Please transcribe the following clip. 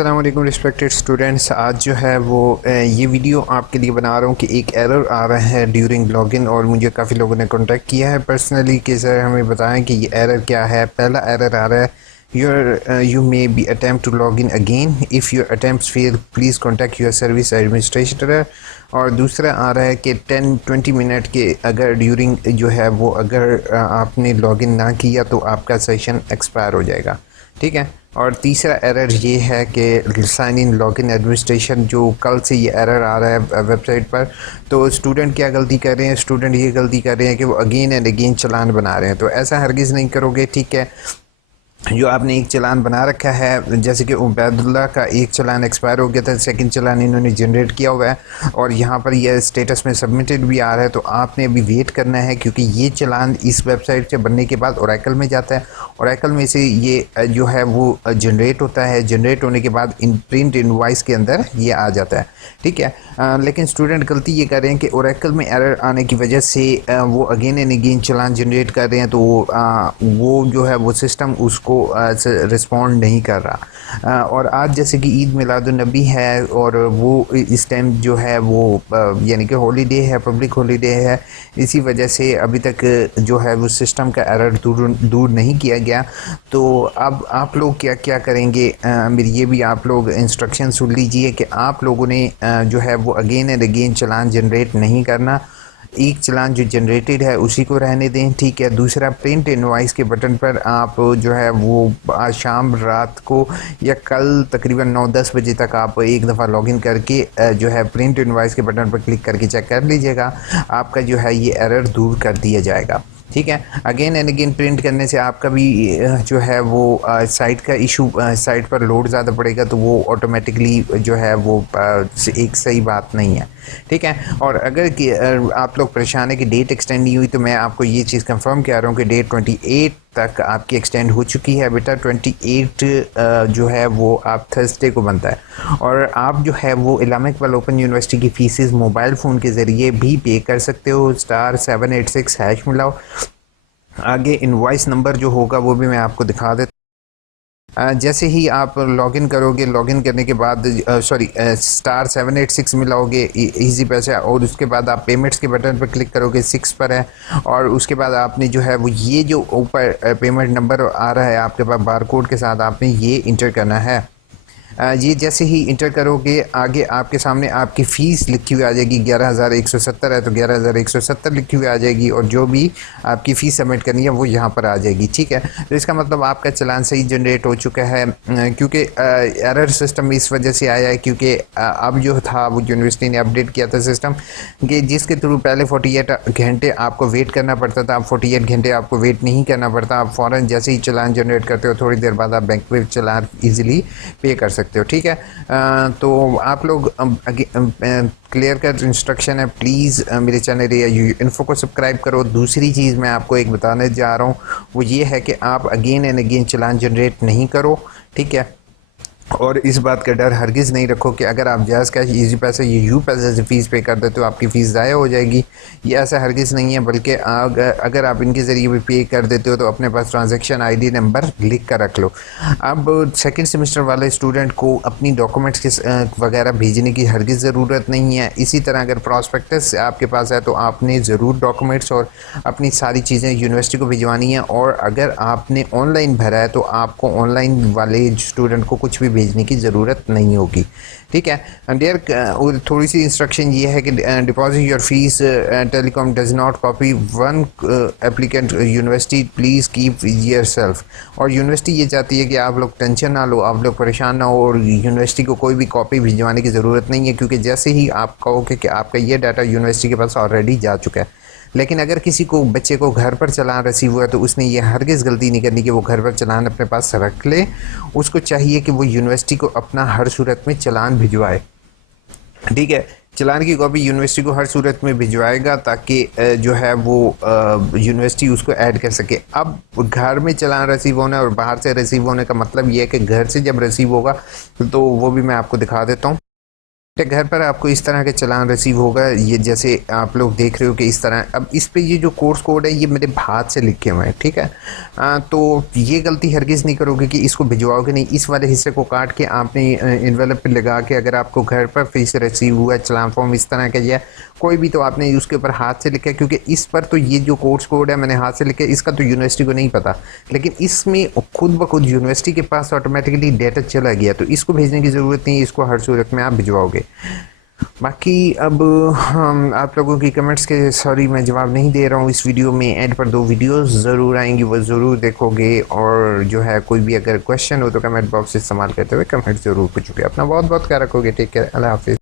अस्सलाम वालेकुम respected students. आज जो है वो ये वीडियो आपके लिए बना रहा हूँ कि एक एरर आ रहा है ड्यूरिंग लॉगिन और मुझे काफ़ी लोगों ने कांटेक्ट किया है पर्सनली कि सर हमें बताएं कि ये एरर क्या है। पहला एरर आ रहा है you may be attempt to log in again, if your attempt fail please contact your service administrator. और दूसरा आ रहा है कि 10-20 मिनट के अगर ड्यूरिंग जो है वो अगर आपने लॉगिन ना किया तो आपका सेशन एक्सपायर हो जाएगा। ठीक है। और तीसरा एरर ये है कि साइन इन लॉगिन एडमिनिस्ट्रेशन, जो कल से ये एरर आ रहा है वेबसाइट पर। तो स्टूडेंट क्या गलती कर रहे हैं, स्टूडेंट ये गलती कर रहे हैं कि वो अगेन एंड अगेन चालान बना रहे हैं। तो ऐसा हरगिज़ नहीं करोगे। ठीक है। जो आपने एक चालान बना रखा है, जैसे कि उबैदुल्लाह का एक चालान एक्सपायर हो गया था, सेकंड चालान इन्होंने जनरेट किया हुआ है और यहाँ पर यह स्टेटस में सबमिटेड भी आ रहा है। तो आपने अभी वेट करना है क्योंकि ये चालान इस वेबसाइट से बनने के बाद ओरेकल में जाता है। ओरेकल में से ये जो है वो जनरेट होता है। जनरेट होने के बाद इन प्रिंट इनवॉइस के अंदर ये आ जाता है। ठीक है। लेकिन स्टूडेंट गलती ये कर रहे हैं कि ओरेकल में एरर आने की वजह से वो again and again challan generate कर रहे हैं। तो वो जो है वो सिस्टम उसको रिस्पॉन्ड नहीं कर रहा। और आज जैसे कि ईद मिलादुन्नबी है और वो इस टाइम जो है वो यानी कि हॉलीडे है, पब्लिक हॉलीडे है। इसी वजह से अभी तक जो है वो सिस्टम का एरर दूर नहीं किया गया। तो अब आप लोग क्या क्या करेंगे, मेरी ये भी आप लोग इंस्ट्रक्शन सुन लीजिए कि आप लोगों ने जो है वो again and again challan generate नहीं करना। एक चालान जो जनरेटेड है उसी को रहने दें। ठीक है। दूसरा, प्रिंट इनवॉइस के बटन पर आप जो है वो आज शाम रात को या कल तकरीबन 9-10 बजे तक आप एक दफ़ा लॉगिन करके जो है प्रिंट इनवॉइस के बटन पर क्लिक करके चेक कर लीजिएगा। आपका जो है ये एरर दूर कर दिया जाएगा। ठीक है। अगेन एंड अगेन प्रिंट करने से आपका भी जो है वो साइट का इशू, साइट पर लोड ज़्यादा पड़ेगा तो वो ऑटोमेटिकली जो है वो एक सही बात नहीं है। ठीक है। और अगर कि आप लोग परेशान है कि डेट एक्सटेंड नहीं हुई, तो मैं आपको ये चीज़ कंफर्म कह रहा हूँ कि डेट 28 तक आपकी एक्सटेंड हो चुकी है बेटा। 28 जो है वो आप थर्सडे को बनता है। और आप जो है वो इलामा इकबाल ओपन यूनिवर्सिटी की फ़ीसेस मोबाइल फ़ोन के ज़रिए भी पे कर सकते हो। *786# मिलाओ। आगे इनवॉइस नंबर जो होगा वो भी मैं आपको दिखा देता। जैसे ही आप लॉगिन करोगे, लॉगिन करने के बाद *786 मिलाओगे इजी पैसे, और उसके बाद आप पेमेंट्स के बटन पर क्लिक करोगे, 6 पर है। और उसके बाद आपने जो है वो ये जो ऊपर पेमेंट नंबर आ रहा है आपके पास बार कोड के साथ, आपने ये इंटर करना है। ये जैसे ही इंटर करोगे आगे आपके सामने आपकी फ़ीस लिखी हुई आ जाएगी। 11,170 है तो 11,170 लिखी हुई आ जाएगी और जो भी आपकी फ़ीस सबमिट करनी है वो यहाँ पर आ जाएगी। ठीक है। तो इसका मतलब आपका चालान सही जनरेट हो चुका है। क्योंकि एरर सिस्टम इस वजह से आया है क्योंकि अब जो था वो यूनिवर्सिटी ने अपडेट किया था सिस्टम कि जिसके थ्रू पहले 48 घंटे आपको वेट करना पड़ता था। अब 48 घंटे आपको वेट नहीं करना पड़ता। आप फ़ौरन जैसे ही चालान जनरेट करते हो थोड़ी देर बाद आप बैंक में चालान ईज़िली पे कर सकते हो। ठीक है। तो आप लोग क्लियर कट इंस्ट्रक्शन है, प्लीज़ मेरे चैनल या इन्फो को सब्सक्राइब करो। दूसरी चीज़ मैं आपको एक बताने जा रहा हूँ वो ये है कि आप again and again challan generate नहीं करो। ठीक है। और इस बात का डर हरगिज़ नहीं रखो कि अगर आप जायज़ कैश ईजी पैसे या यू पैसे से फ़ीस पे कर देते हो आपकी फ़ीस ज़ाया हो जाएगी। ये ऐसा हरगिज़ नहीं है, बल्कि अगर आप इनके ज़रिए भी पे कर देते हो तो अपने पास ट्रांजैक्शन आईडी नंबर लिख कर रख लो। अब सेकंड सेमेस्टर वाले स्टूडेंट को अपनी डॉक्यूमेंट्स के वगैरह भेजने की हरगिज़ ज़रूरत नहीं है। इसी तरह अगर प्रॉस्पेक्टस आपके पास है तो आपने ज़रूर डॉक्यूमेंट्स और अपनी सारी चीज़ें यूनिवर्सिटी को भिजवानी है। और अगर आपने ऑनलाइन भरा है तो आपको ऑनलाइन वाले स्टूडेंट को कुछ भी भेजने की ज़रूरत नहीं होगी। ठीक है। डियर, थोड़ी सी इंस्ट्रक्शन ये है कि deposit your fees telecom does not copy one applicant university please keep your self. और यूनिवर्सिटी ये चाहती है कि आप लोग टेंशन ना लो, आप लोग परेशान ना हो और यूनिवर्सिटी को कोई भी कॉपी भिजवाने की ज़रूरत नहीं है क्योंकि जैसे ही आप कहोगे कि आपका ये डाटा यूनिवर्सिटी के पास ऑलरेडी जा चुका है। लेकिन अगर किसी को बच्चे को घर पर चालान रिसीव हुआ तो उसने ये हरगिज़ गलती नहीं करनी कि वो घर पर चालान अपने पास रख ले। उसको चाहिए कि वो यूनिवर्सिटी को अपना हर सूरत में चालान भिजवाए। ठीक है। चालान की कॉपी यूनिवर्सिटी को हर सूरत में भिजवाएगा ताकि जो है वो यूनिवर्सिटी उसको ऐड कर सके। अब घर में चालान रिसीव होना और बाहर से रिसीव होने का मतलब ये है कि घर से जब रिसीव होगा तो वो भी मैं आपको दिखा देता हूँ। तो घर पर आपको इस तरह के चालान रिसीव होगा। ये जैसे आप लोग देख रहे हो कि इस तरह, अब इस पे ये जो कोर्स कोड है ये मेरे हाथ से लिखे हुए हैं, ठीक है। तो ये गलती हरगिज़ नहीं करोगे कि इसको भिजवाओगे नहीं, इस वाले हिस्से को काट के आपने इन्वेलप पे लगा के, अगर आपको घर पर फिर से रिसीव हुआ है चालान फॉर्म इस तरह का या कोई भी, तो आपने उसके ऊपर हाथ से लिखा है, क्योंकि इस पर तो ये जो कोर्स कोड है मैंने हाथ से लिखा है, इसका तो यूनिवर्सिटी को नहीं पता, लेकिन इसमें खुद ब खुद यूनिवर्सिटी के पास ऑटोमेटिकली डेटा चला गया, तो इसको भेजने की ज़रूरत नहीं है, इसको हर सूरत में आप भिजवाओगे। बाकी अब हम आप लोगों की कमेंट्स के सॉरी मैं जवाब नहीं दे रहा हूँ इस वीडियो में। एंड पर 2 वीडियोस ज़रूर आएंगी, वो ज़रूर देखोगे, और जो है कोई भी अगर क्वेश्चन हो तो कमेंट बॉक्स इस्तेमाल करते हुए कमेंट ज़रूर पूछोगे। अपना बहुत बहुत ख्याल रखोगे। टेक केयर, अल्लाह हाफिज़।